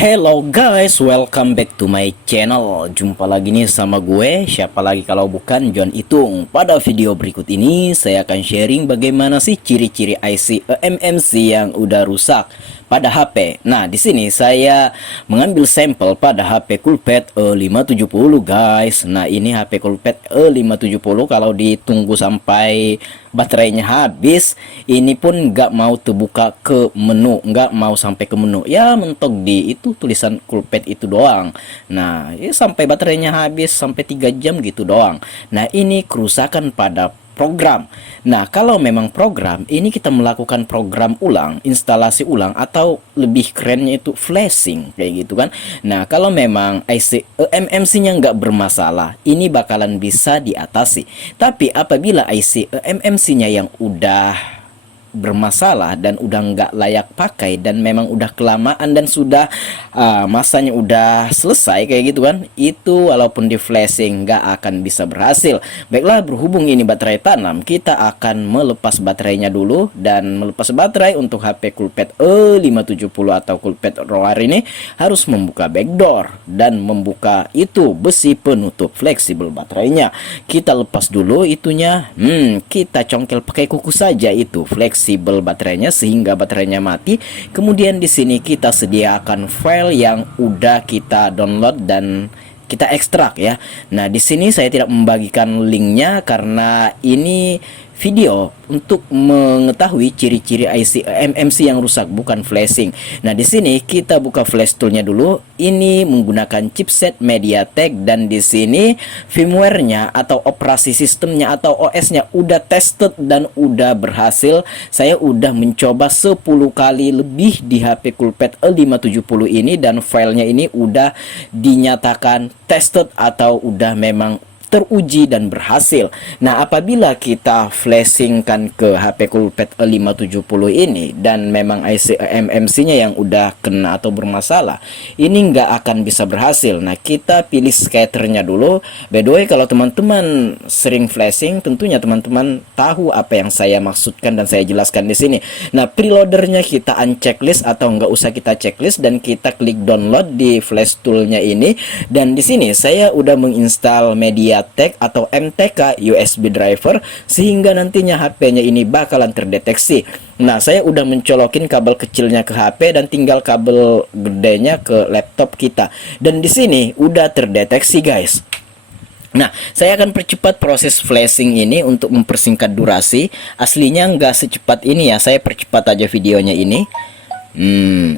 Hello guys, welcome back to my channel. Jumpa lagi nih sama gue, siapa lagi kalau bukan John Itung. Pada video berikut ini saya akan sharing bagaimana sih ciri-ciri IC eMMC yang udah rusak pada HP. Nah, di sini saya mengambil sampel pada HP Coolpad E570 guys. Nah, ini HP Coolpad E570 kalau ditunggu sampai baterainya habis, ini pun nggak mau terbuka ke menu, nggak mau sampai ke menu, ya mentok di itu tulisan Coolpad itu doang. Nah, ya sampai baterainya habis sampai 3 jam gitu doang. Nah, ini kerusakan pada program. Nah, kalau memang program ini kita melakukan program ulang, instalasi ulang, atau lebih kerennya itu flashing kayak gitu kan. Nah, kalau memang IC eMMC-nya nggak bermasalah, ini bakalan bisa diatasi. Tapi apabila IC eMMC-nya yang udah bermasalah dan udah nggak layak pakai dan memang udah kelamaan dan sudah masanya udah selesai kayak gitu kan, itu walaupun di flashing nggak akan bisa berhasil. Baiklah, berhubung ini baterai tanam, kita akan melepas baterainya dulu. Dan melepas baterai untuk HP Coolpad E570 atau Coolpad Roar ini harus membuka backdoor dan membuka itu besi penutup fleksibel baterainya. Kita lepas dulu itunya, kita congkel pakai kuku saja itu fleksibel baterainya sehingga baterainya mati. Kemudian di sini kita sediakan file yang udah kita download dan kita ekstrak ya. Nah, di sini saya tidak membagikan linknya karena ini video untuk mengetahui ciri-ciri IC eMMC yang rusak, bukan flashing. Nah, di sini kita buka flash toolnya dulu. Ini menggunakan chipset MediaTek dan di sini firmware-nya atau operasi sistemnya atau OS-nya udah tested dan udah berhasil. Saya udah mencoba 10 kali lebih di HP Coolpad E570 ini dan filenya ini udah dinyatakan tested atau udah memang teruji dan berhasil. Nah, apabila kita flashingkan ke HP Coolpad E570 ini dan memang IC eMMC-nya yang udah kena atau bermasalah, ini nggak akan bisa berhasil. Nah, kita pilih scatternya dulu. By the way, kalau teman-teman sering flashing, tentunya teman-teman tahu apa yang saya maksudkan dan saya jelaskan di sini. Nah, preloadernya kita unchecklist atau nggak usah kita checklist dan kita klik download di flash toolnya ini. Dan di sini saya udah menginstal MediaTek atau MTK USB driver sehingga nantinya HP-nya ini bakalan terdeteksi. Nah, saya udah mencolokin kabel kecilnya ke HP dan tinggal kabel gedenya ke laptop kita. Dan di sini udah terdeteksi, guys. Nah, saya akan percepat proses flashing ini untuk mempersingkat durasi. Aslinya nggak secepat ini ya, saya percepat aja videonya ini.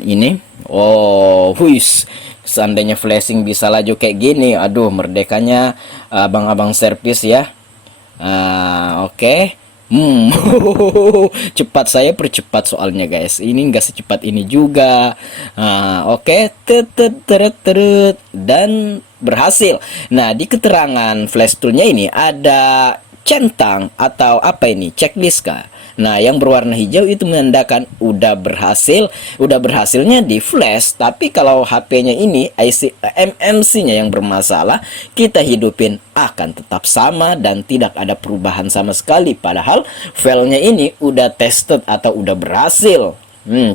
Ini. Oh, huis. Seandainya flashing bisa laju kayak gini, aduh, merdekanya abang-abang servis ya. Oke. Cepat, saya percepat soalnya guys. Ini nggak secepat ini juga. Oke. Dan berhasil. Nah, di keterangan flash toolnya ini ada centang atau apa ini, checklist kah? Nah, yang berwarna hijau itu menandakan udah berhasil, udah berhasilnya di flash. Tapi kalau HP-nya ini IC eMMC-nya yang bermasalah, kita hidupin akan tetap sama dan tidak ada perubahan sama sekali. Padahal filenya ini udah tested atau udah berhasil.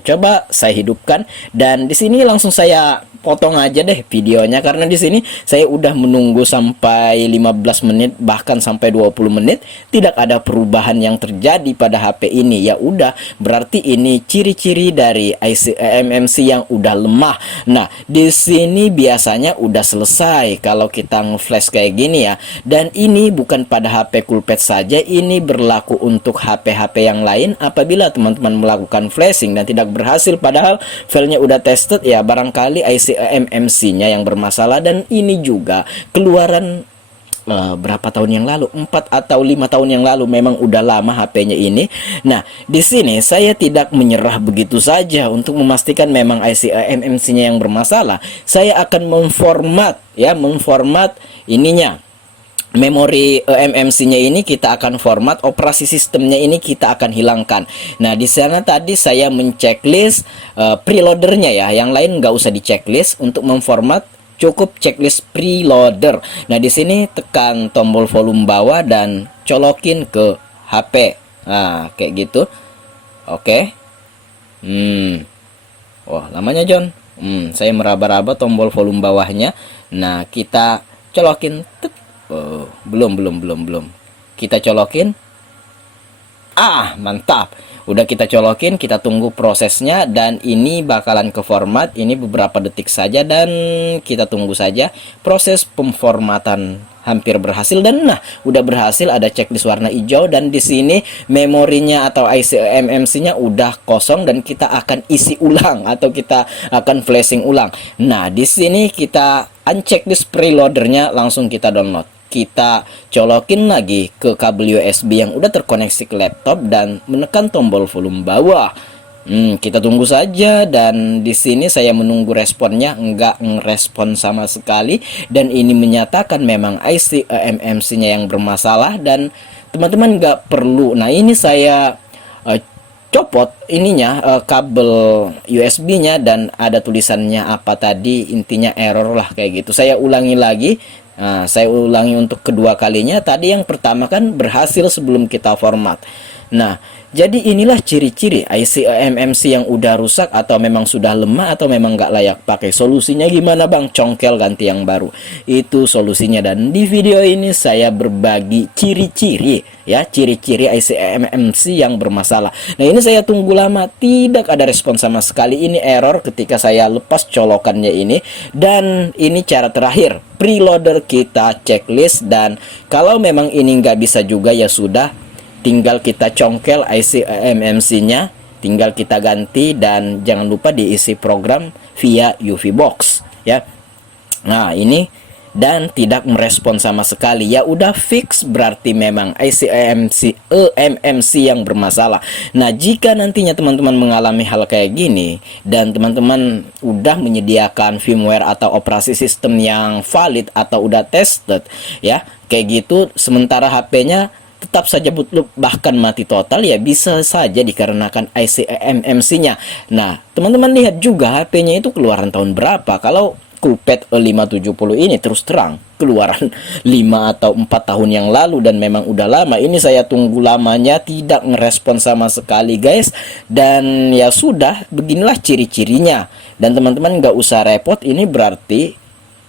Coba saya hidupkan dan di sini langsung saya potong aja deh videonya karena di sini saya udah menunggu sampai 15 menit bahkan sampai 20 menit tidak ada perubahan yang terjadi pada HP ini. Ya udah, berarti ini ciri-ciri dari IC eMMC yang udah lemah. Nah, di sini biasanya udah selesai kalau kita nge-flash kayak gini ya. Dan ini bukan pada HP Coolpad saja, ini berlaku untuk HP-HP yang lain. Apabila teman-teman melakukan flashing dan tidak berhasil padahal filenya udah tested, ya barangkali IC eMMC-nya yang bermasalah. Dan ini juga keluaran berapa tahun yang lalu, 4 atau 5 tahun yang lalu, memang udah lama HP-nya ini. Nah, di sini saya tidak menyerah begitu saja untuk memastikan memang IC eMMC-nya yang bermasalah. Saya akan memformat ya, memformat ininya. Memori eMMC-nya ini kita akan format, operasi sistemnya ini kita akan hilangkan. Nah, di sana tadi saya menceklis preloadernya ya, yang lain nggak usah diceklis. Untuk memformat cukup checklist preloader. Nah, di sini tekan tombol volume bawah dan colokin ke HP. Nah, kayak gitu. Oke. Wah, lamanya John. Saya meraba-raba tombol volume bawahnya. Nah, kita colokin. Belum. Kita colokin. Mantap. Udah kita colokin, kita tunggu prosesnya, dan ini bakalan ke format. Ini beberapa detik saja dan kita tunggu saja. Proses pemformatan hampir berhasil, dan nah, udah berhasil. Ada checklist warna hijau, dan di sini memorinya atau IC eMMC-nya udah kosong, dan kita akan isi ulang atau kita akan flashing ulang. Nah, di sini kita unchecklist preloadernya, langsung kita download. Kita colokin lagi ke kabel USB yang udah terkoneksi ke laptop dan menekan tombol volume bawah. Kita tunggu saja, dan di sini saya menunggu responnya, nggak ngerespon sama sekali, dan ini menyatakan memang IC eMMC-nya yang bermasalah, dan teman-teman nggak perlu. Nah, ini saya copot ininya, kabel USB-nya, dan ada tulisannya apa tadi, intinya error lah kayak gitu. Saya ulangi lagi. Nah, saya ulangi untuk kedua kalinya. Tadi yang pertama kan berhasil sebelum kita format. Nah, jadi inilah ciri-ciri IC eMMC yang udah rusak atau memang sudah lemah atau memang nggak layak pakai. Solusinya gimana bang? Congkel, ganti yang baru. Itu solusinya, dan di video ini saya berbagi ciri-ciri ya, ciri-ciri IC eMMC yang bermasalah. Nah, ini saya tunggu lama, tidak ada respon sama sekali. Ini error ketika saya lepas colokannya ini. Dan ini cara terakhir, preloader kita checklist, dan kalau memang ini nggak bisa juga ya sudah, tinggal kita congkel IC eMMC-nya, tinggal kita ganti, dan jangan lupa diisi program via UV Box ya. Nah, ini dan tidak merespon sama sekali. Ya udah fix, berarti memang IC eMMC yang bermasalah. Nah, jika nantinya teman-teman mengalami hal kayak gini dan teman-teman udah menyediakan firmware atau operasi sistem yang valid atau udah tested ya, kayak gitu, sementara HP-nya tetap saja bootloop bahkan mati total, ya bisa saja dikarenakan IC eMMC-nya. Nah, teman-teman lihat juga HP-nya itu keluaran tahun berapa. Kalau Coolpad E570 ini terus terang keluaran 5 atau 4 tahun yang lalu, dan memang udah lama. Ini saya tunggu lamanya, tidak ngerespon sama sekali guys. Dan ya sudah, beginilah ciri-cirinya. Dan teman-teman nggak usah repot, ini berarti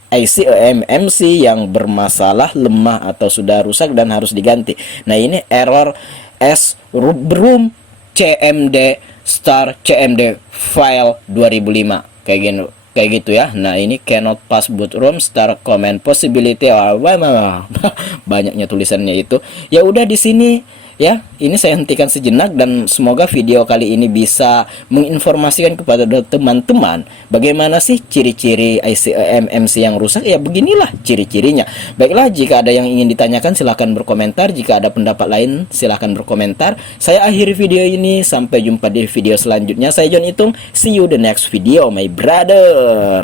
IC eMMC yang bermasalah, lemah atau sudah rusak dan harus diganti. Nah, ini error SROOM CMD star CMD file 2005 kayak gitu ya. Nah, ini cannot pass boot ROM star command possibility. Banyaknya tulisannya itu. Ya udah, di sini ya, ini saya hentikan sejenak, dan semoga video kali ini bisa menginformasikan kepada teman-teman bagaimana sih ciri-ciri IC eMMC yang rusak. Ya beginilah ciri-cirinya. Baiklah, jika ada yang ingin ditanyakan silahkan berkomentar. Jika ada pendapat lain silahkan berkomentar. Saya akhiri video ini, sampai jumpa di video selanjutnya. Saya John Itung, see you the next video my brother.